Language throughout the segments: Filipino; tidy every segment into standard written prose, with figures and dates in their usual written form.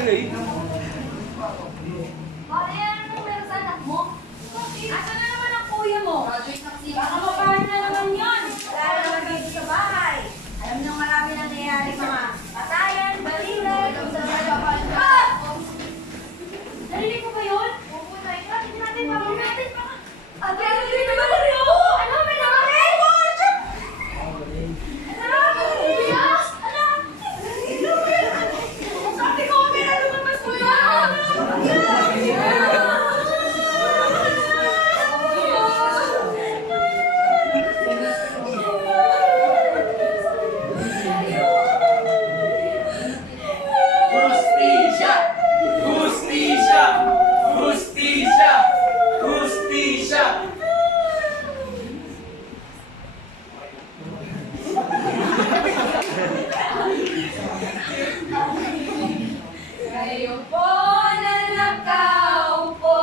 Ay, Pare, ano meron sa anak mo? Asa na naman ang kuya mo? Baka mapahan na naman yun. Wala na naman dito sa bahay. Alam niyo marami nangyayari mga patayan, balilan, Ah! Narinig mo ba yun? Oo, tayo. Natin natin, parang natin pa. Ate, ano din naman rin? Ano, may naman? Sabi ko, may lumabas mo yan! Justisya! Justisya! Justisya! Justisya! Kayo po na nakaupo,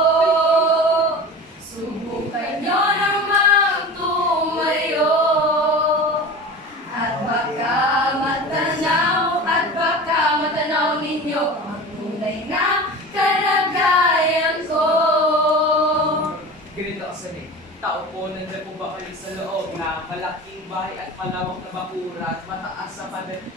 subukan nyo namang tumayo. At baka matanaw ninyo ang tunay na kalagayan ko. Ganito kasi, tao po, nandiyan po ba kayo sa loob na malaking bahay at malawak na bakuran, mataas sa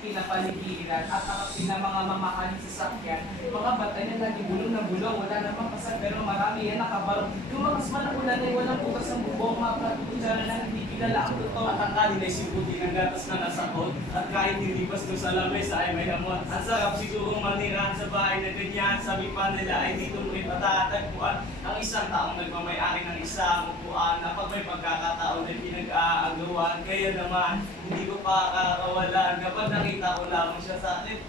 pinapaligiran at ang mga mamahaling sasakyan, mga batay na lagi bulong na bulong, wala namang pasag pero marami yan nakabarong. Yung mga malakulan ay walang bukas ng bubong, mga platutsara na hindi kilala ang totoo. At ang kanin ay sibuti ng gatas na nasa kot. At kahit nilipas doon sa lamesa ay may hamon. Ang sarap sigurong manirahan sa bahay na ganyan. Sabi pa nila ay dito mo rin matatagpuan ang isang taong nagmamayari ng isang upuan na pag may pagkakataon ay pinag-aagawan. Kaya naman, hindi ko pa kakawalan kapag nakita ko lamang siya sa atin.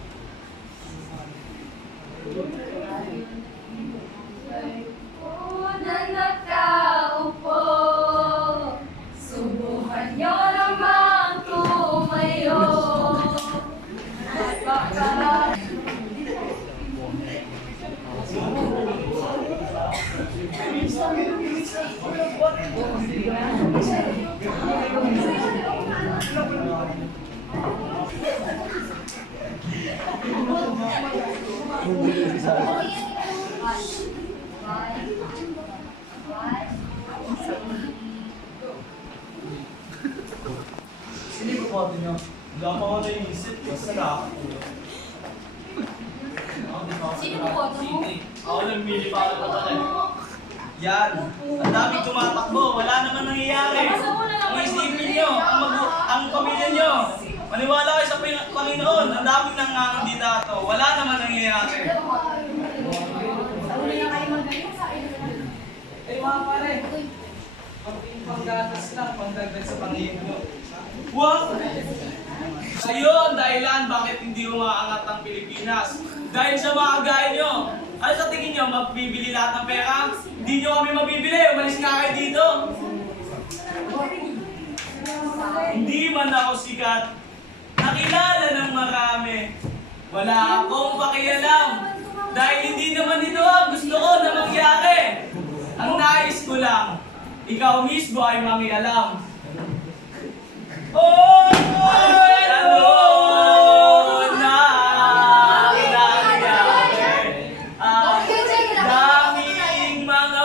Na nakaupo, subukan nyo namang tumayo. At baka Hindi ko pa din yun. Wala pa ako naisip. Basta nakakatulog. Sino po boto mo? Ako nagmili pa ako pa rin. Yan. Ang daming tumatakbo. Wala naman nangyayari. Ang isipin nyo, ang pamilya nyo. Maniwala kayo sa Panginoon. Ang daming nangangandidato. Wala naman nangyayari. Eh mga pare, panggatas lang, pangdagdag sa Panginoon. Wow! Kayo ang dahilan bakit hindi umaangat ang Pilipinas. Dahil sa mga gaya nyo. Ano sa tingin nyo, mabibili lahat ng pera? Hindi nyo kami mabibili. Umalis nga kayo dito. Hindi man ako sikat. Nakilala ng marami. Wala akong pakialam. Dahil hindi naman ito ang gusto ko na mangyari. Ang nais ko lang, ikaw mismo ay mangialam. Oh! Ano na nangyari? Daming mga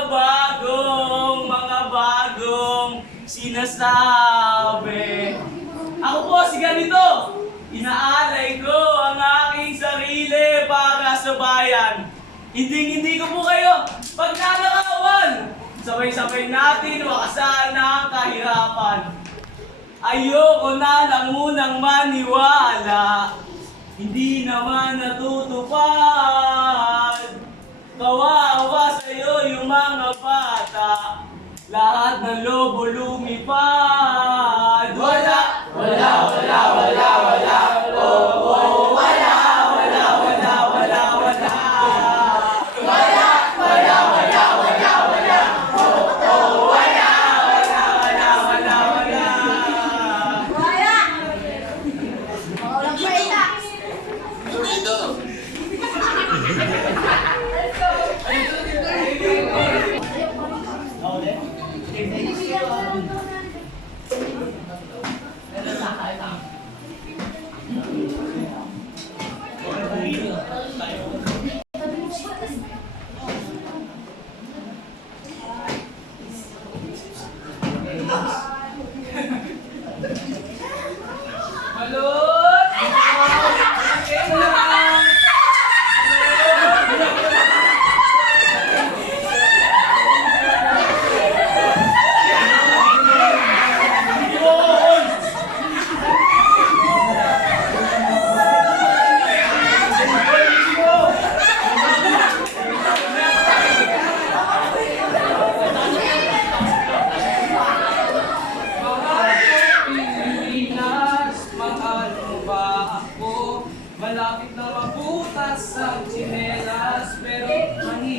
bagong sinasabi. Ako po si ganito. Inaalay ko ang aking sarili para sa bayan. Hindi ko po kayo pagnanakawan. Sabay-sabay natin wakasan ang kahirapan. Ayoko na lang munang maniwala, hindi naman natutupad. Kawawa sa'yo yung mga bata, lahat ng lobo lumipad. Wala, wala, wala, wala, wala, oh, oh, wala, wala, wala, wala, wala. Wala, wala, wala, wala, wala, oh, oh, wala, wala, wala, wala, wala. Wala! Walang kwenta! Tayo.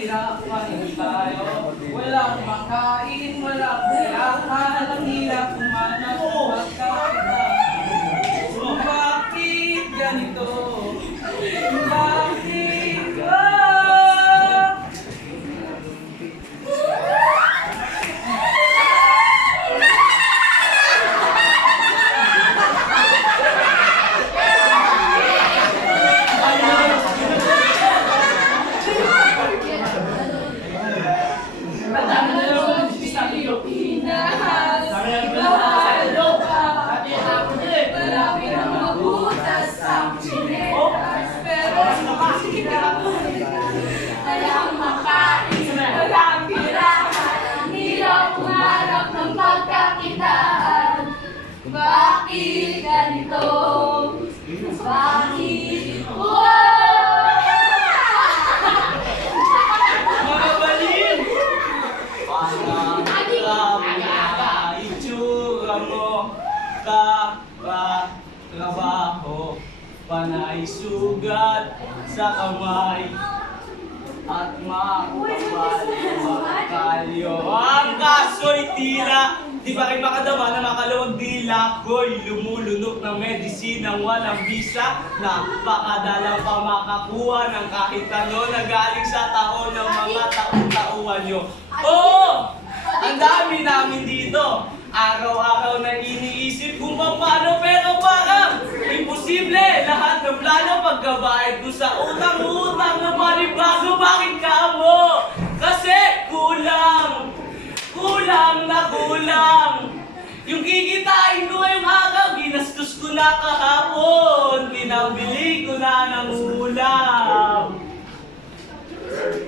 mahirapan tayo. Walang makain, walang tirahan, ang hirap umanap ng pagkain. Bakit ganito? Bakit ka? Walang makain, walang tirahan, ang hirap umarap ng pagkakitaan. Bakit ganito? Bakit? Mga baliw! Parang kami na itsura mo, trabaho, panay sugat sa kamay, at kalyo. Ang kaso'y tila, di ba kayo makadama na makalawag dila ko'y lumulunok ng medisinang walang bisa na pakadalang pa makakuha ng kahit ano na galing sa taon ng mga taong-tauhan nyo. Oo! Ang dami namin dito. Araw-araw na iniisip kung paano, pero parang imposible. Lahat ng plano pagkabayad ko sa utang-utang na panibago. Bakit ka mo? Kasi kulang na kulang. Yung kikitain ko ngayong araw, ginastos ko na kahapon. Pinabili ko na ng ulam.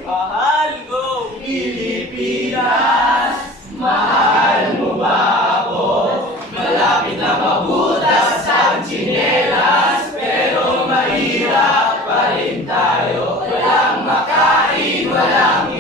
Mahal ko, Pilipinas. Mahal mo ba ako? Malapit na mabutas ang tsinelas, pero mahirap pa rin tayo. Walang makain, walang